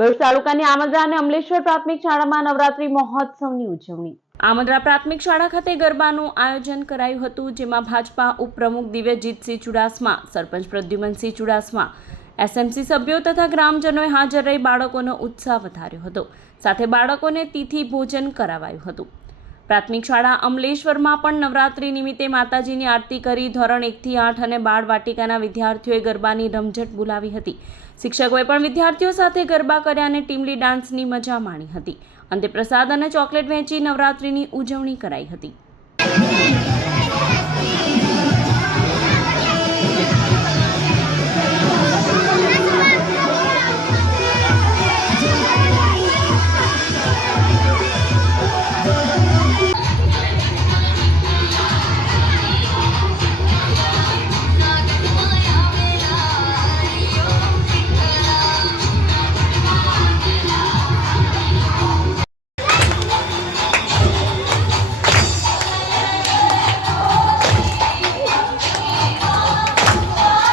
ભરૂચ તાલુકાની આમદરા અને અમલેશ્વર પ્રાથમિક શાળામાં નવરાત્રી મહોત્સવની ઉજવણી. આમદરા પ્રાથમિક શાળા ખાતે ગરબાનું આયોજન કરાયું હતું, જેમાં ભાજપા ઉપપ્રમુખ દિવ્યજીતસિંહ ચુડાસમા, સરપંચ પ્રદ્યુમનસિંહ ચુડાસમા, એસએમસી સભ્યો તથા ગ્રામજનોએ હાજર રહી બાળકોનો ઉત્સાહ વધાર્યો હતો. સાથે બાળકોને તિથિ ભોજન કરાવાયું હતું. પ્રાથમિક શાળા અમલેશ્વરમાં પણ નવરાત્રી નિમિત્તે માતાજીની આરતી કરી ધોરણ એકથી આઠ અને બાળ વાટિકાના વિદ્યાર્થીઓએ ગરબાની રમઝટ બોલાવી હતી. શિક્ષકોએ પણ વિદ્યાર્થીઓ સાથે ગરબા કર્યા અને ટીમલી ડાન્સની મજા માણી હતી. અંતે પ્રસાદ અને ચોકલેટ વહેંચી નવરાત્રીની ઉજવણી કરાઈ હતી.